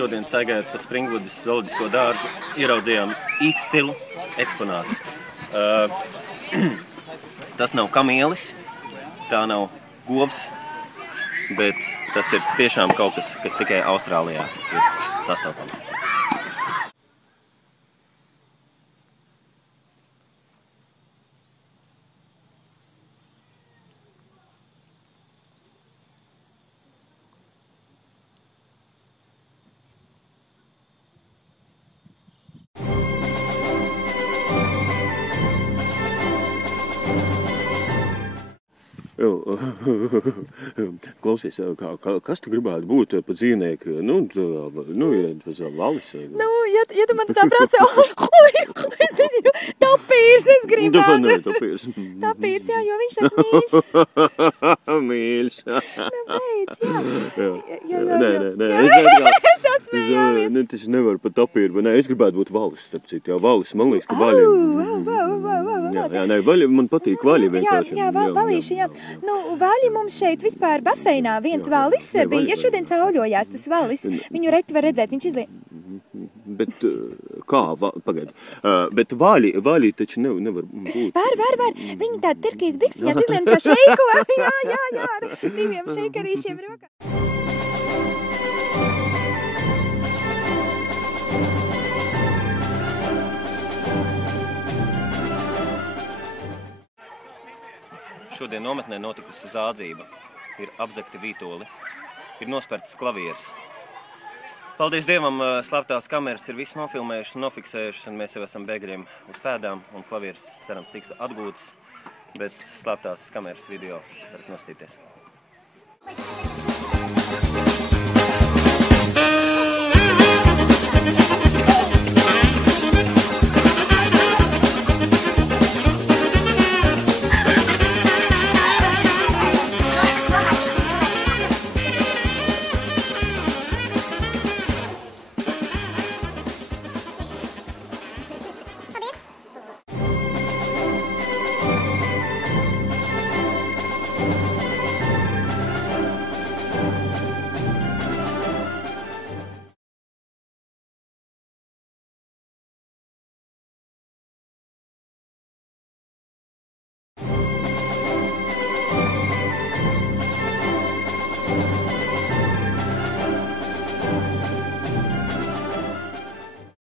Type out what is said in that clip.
Šodien staigājot pa Springvudas zooloģisko dārzu ieraudzījām izcilu eksponātu. Tas nav kamielis, tā nav govs, bet tas ir tiešām kaut kas, kas tikai Austrālijā ir sastopams. Klausies, kas tu gribētu būt pa dzīvnieku? Valis? Ja tu man tā prasa, ko es nezinu, tapīrs es gribētu. Nē, tapīrs. Tapīrs, jā, jo viņš tāds mīļš. Mīļš. Nu, beidz, jā. Nē. Es sasmējāmies. Ne, taču nevar pat tapīru. Nē, es gribētu būt valis, starp citu. Jā, valis, man liekas, ka vaļi. Jā, nē, vaļi, man patīk vaļi vienkārši. Jā, valīši, jā. Nu, vaļi mums šeit vispār baseinā viens valis bija. Ja šodien sauļojās tas valis, viņu reti var redzēt, viņš izliek. Bet kā? Pagaid. Bet vaļi taču nevar būt. Var. Viņi tādi Turkijas biksiņās izlien tā šeiko. Jā, ar diviem šeikarīšiem rokā. Šodien nometnē notikusi zādzība. Ir apzagti vītoli. Ir nospērtas klavieres. Paldies Dievam, slēptās kameras ir visu nofilmējušas un nofiksējušas, un mēs jau esam bēgļiem uz pēdām, un klavieres, cerams, tiks atgūtas, bet slēptās kameras video varat nostīties.